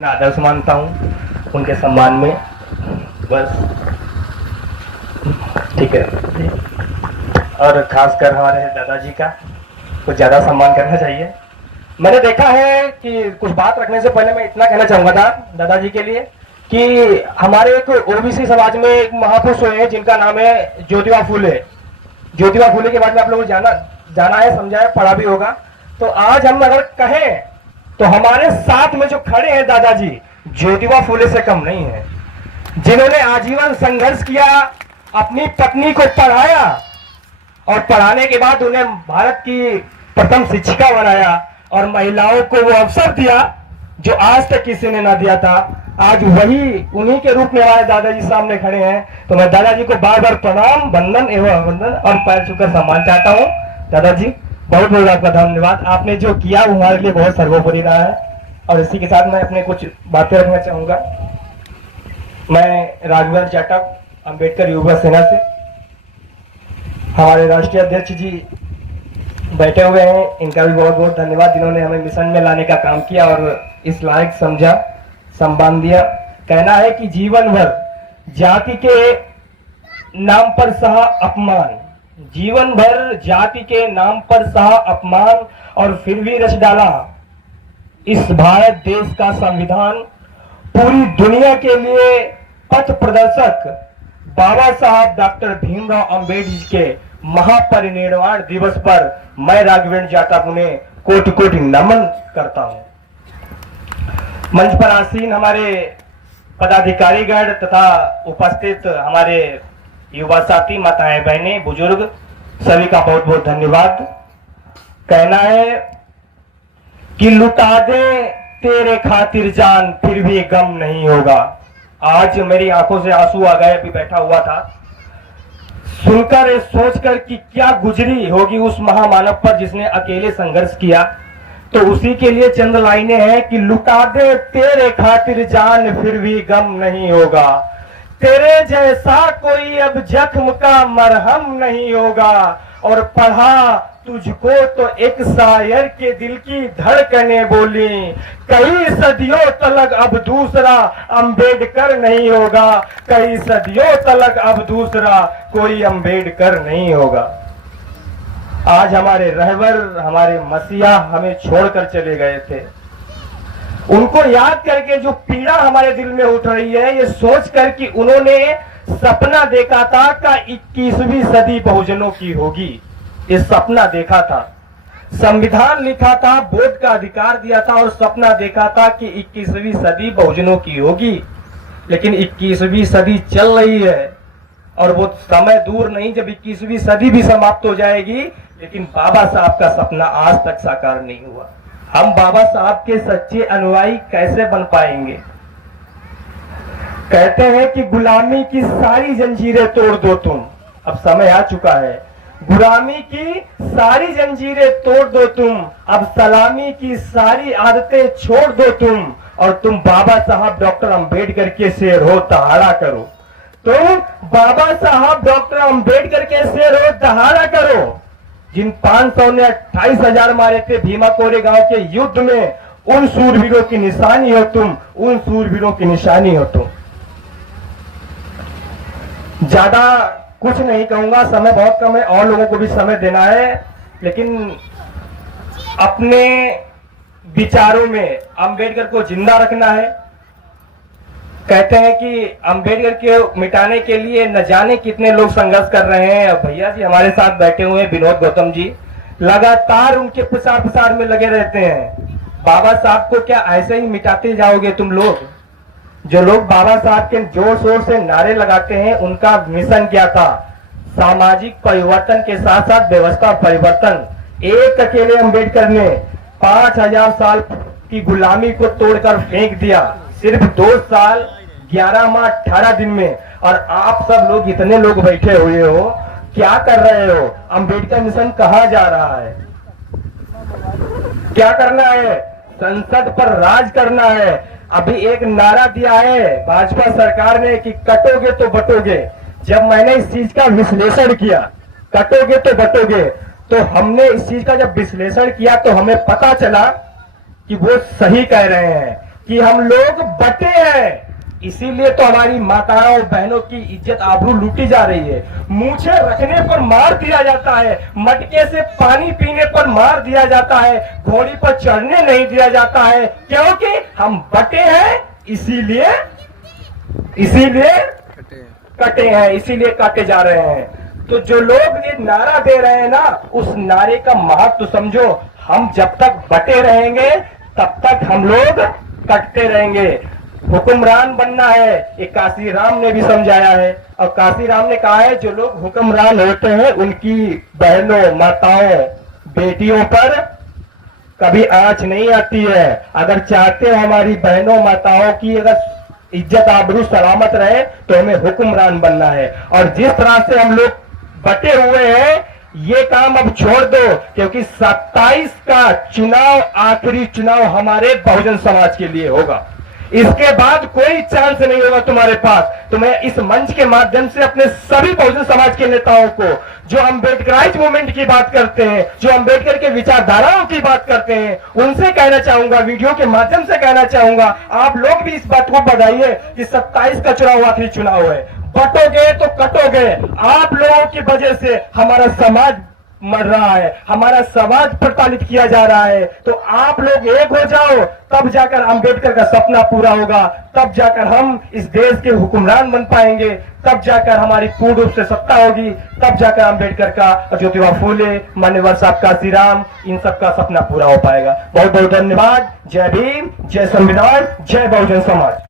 आदर्श मानता हूँ उनके सम्मान में। बस ठीक है। और खासकर हमारे दादाजी का कुछ ज़्यादा सम्मान करना चाहिए। मैंने देखा है कि कुछ बात रखने से पहले मैं इतना कहना चाहूँगा था दादाजी के लिए कि हमारे एक ओबीसी समाज में एक महापुरुष हुए हैं जिनका नाम है ज्योतिबा फुले। ज्योतिबा फुले के बारे में आप लोगों को जाना है, समझा है, पढ़ा भी होगा। तो आज हम अगर कहें तो हमारे साथ में जो खड़े हैं दादाजी ज्योतिबा फुले से कम नहीं है, जिन्होंने आजीवन संघर्ष किया, अपनी पत्नी को पढ़ाया और पढ़ाने के बाद उन्हें भारत की प्रथम शिक्षिका बनाया और महिलाओं को वो अवसर दिया जो आज तक किसी ने ना दिया था। आज वही उन्हीं के रूप में हमारे दादाजी सामने खड़े हैं। तो मैं दादाजी को बार बार प्रणाम, वंदन एवं अभिनंदन और पैर छूकर सम्मान चाहता हूँ। दादाजी बहुत बहुत आपका धन्यवाद। आपने जो किया वो हमारे लिए बहुत सर्वोपरि रहा है। और इसी के साथ मैं अपने कुछ बातें रखना चाहूंगा। मैं राघवेंद्र जाटव, अंबेडकर युवा सेना से, हमारे राष्ट्रीय अध्यक्ष जी बैठे हुए हैं, इनका भी बहुत बहुत धन्यवाद जिन्होंने हमें मिशन में लाने का काम किया और इस लायक समझा, सम्मान दिया। कहना है कि जीवन भर जाति के नाम पर सहा अपमान, जीवन भर जाति के नाम पर सहा अपमान और फिर भी रच डाला इस भारत देश का संविधान। पूरी दुनिया के लिए पथ प्रदर्शक बाबा साहब डॉक्टर भीमराव अंबेडकर के महापरिनिर्वाण दिवस पर मैं राघवेंद्र जाटव उन्हें कोटि कोटि नमन करता हूं। मंच पर आसीन हमारे पदाधिकारीगण तथा उपस्थित हमारे युवा साथी, माताएं, बहनें, बुजुर्ग, सभी का बहुत बहुत धन्यवाद। कहना है कि लुटा दे तेरे खातिर जान फिर भी गम नहीं होगा। आज मेरी आंखों से आंसू आ गए, अभी बैठा हुआ था सुनकर, सोचकर कि क्या गुजरी होगी उस महामानव पर जिसने अकेले संघर्ष किया। तो उसी के लिए चंद लाइनें हैं कि लुटा दे तेरे खातिर जान फिर भी गम नहीं होगा, तेरे जैसा कोई अब जख्म का मरहम नहीं होगा। और पढ़ा तुझको तो एक शायर के दिल की धड़कने बोली, कई सदियों तलक अब दूसरा अंबेडकर नहीं होगा, कई सदियों तलक अब दूसरा कोई अंबेडकर नहीं होगा। आज हमारे रहबर, हमारे मसीहा हमें छोड़कर चले गए थे। उनको याद करके जो पीड़ा हमारे दिल में उठ रही है, ये सोचकर कि उन्होंने सपना देखा था का 21वीं सदी बहुजनों की होगी। ये सपना देखा था, संविधान लिखा था, वोट का अधिकार दिया था और सपना देखा था कि 21वीं सदी बहुजनों की होगी। लेकिन 21वीं सदी चल रही है और वो समय दूर नहीं जब 21वीं सदी भी समाप्त हो जाएगी, लेकिन बाबा साहब का सपना आज तक साकार नहीं हुआ। हम बाबा साहब के सच्चे अनुयायी कैसे बन पाएंगे? कहते हैं कि गुलामी की सारी जंजीरें तोड़ दो तुम, अब समय आ चुका है। गुलामी की सारी जंजीरें तोड़ दो तुम, अब सलामी की सारी आदतें छोड़ दो तुम, और तुम बाबा साहब डॉक्टर अंबेडकर के शेर हो, दहाड़ा करो। तुम बाबा साहब डॉक्टर अंबेडकर के शेर हो, दहाड़ा करो। जिन 500 ने 28,000 मारे थे भीमा कोरेगांव के युद्ध में, उन सूरवीरों की निशानी हो तुम, उन सूरवीरों की निशानी हो तुम। ज्यादा कुछ नहीं कहूंगा, समय बहुत कम है और लोगों को भी समय देना है। लेकिन अपने विचारों में अंबेडकर को जिंदा रखना है। कहते हैं कि अंबेडकर के मिटाने के लिए न जाने कितने लोग संघर्ष कर रहे हैं। भैया जी हमारे साथ बैठे हुए हैं, विनोद गौतम जी, लगातार उनके प्रचार में लगे रहते हैं। बाबा साहब को क्या ऐसे ही मिटाते जाओगे तुम लोग? जो लोग बाबा साहब के जोर शोर से नारे लगाते हैं, उनका मिशन क्या था? सामाजिक परिवर्तन के साथ साथ व्यवस्था परिवर्तन। एक अकेले अंबेडकर ने 5000 साल की गुलामी को तोड़कर फेंक दिया, सिर्फ 2 साल 11 माह 18 दिन में। और आप सब लोग इतने लोग बैठे हुए हो, क्या कर रहे हो? अंबेडकर मिशन कहाँ जा रहा है? क्या करना है? संसद पर राज करना है। अभी एक नारा दिया है भाजपा सरकार ने कि कटोगे तो बटोगे। जब मैंने इस चीज का विश्लेषण किया, कटोगे तो बटोगे, तो हमने इस चीज का जब विश्लेषण किया तो हमें पता चला कि वो सही कह रहे हैं। कि हम लोग बटे हैं, इसीलिए तो हमारी माताओं बहनों की इज्जत आबरू लूटी जा रही है। मूछे रखने पर मार दिया जाता है, मटके से पानी पीने पर मार दिया जाता है, घोड़ी पर चढ़ने नहीं दिया जाता है, क्योंकि हम बटे हैं, इसीलिए कटे हैं, इसीलिए काटे जा रहे हैं। तो जो लोग ये नारा दे रहे हैं ना, उस नारे का महत्व समझो। हम जब तक बटे रहेंगे तब तक हम लोग कटते रहेंगे। हुक्मरान बनना है, ये काशी राम ने भी समझाया है। और काशी राम ने कहा है जो लोग हुक्मरान होते हैं उनकी बहनों, माताओं, बेटियों पर कभी आंच नहीं आती है। अगर चाहते हो हमारी बहनों माताओं की अगर इज्जत आबरू सलामत रहे तो हमें हुक्मरान बनना है। और जिस तरह से हम लोग बटे हुए हैं, ये काम अब छोड़ दो, क्योंकि 27 का चुनाव आखिरी चुनाव हमारे बहुजन समाज के लिए होगा। इसके बाद कोई चांस नहीं होगा तुम्हारे पास। तो मैं इस मंच के माध्यम से अपने सभी बहुजन समाज के नेताओं को, जो अम्बेडकराइज मूवमेंट की बात करते हैं, जो अम्बेडकर के विचारधाराओं की बात करते हैं, उनसे कहना चाहूंगा, वीडियो के माध्यम से कहना चाहूंगा, आप लोग भी इस बात को बताइए कि 27 का चुनाव आखिरी चुनाव है। बटोगे तो कटोगे। आप लोगों की वजह से हमारा समाज मर रहा है, हमारा समाज प्रताड़ित किया जा रहा है। तो आप लोग एक हो जाओ, तब जाकर अम्बेडकर का सपना पूरा होगा, तब जाकर हम इस देश के हुक्मरान बन पाएंगे, तब जाकर हमारी पूर्ण रूप से सत्ता होगी, तब जाकर अम्बेडकर का, ज्योतिबा फूले, मान्यवर साहब काशी राम, इन सब का सपना पूरा हो पाएगा। बहुत बहुत धन्यवाद। जय भीम, जय संविधान, जय बहुजन समाज।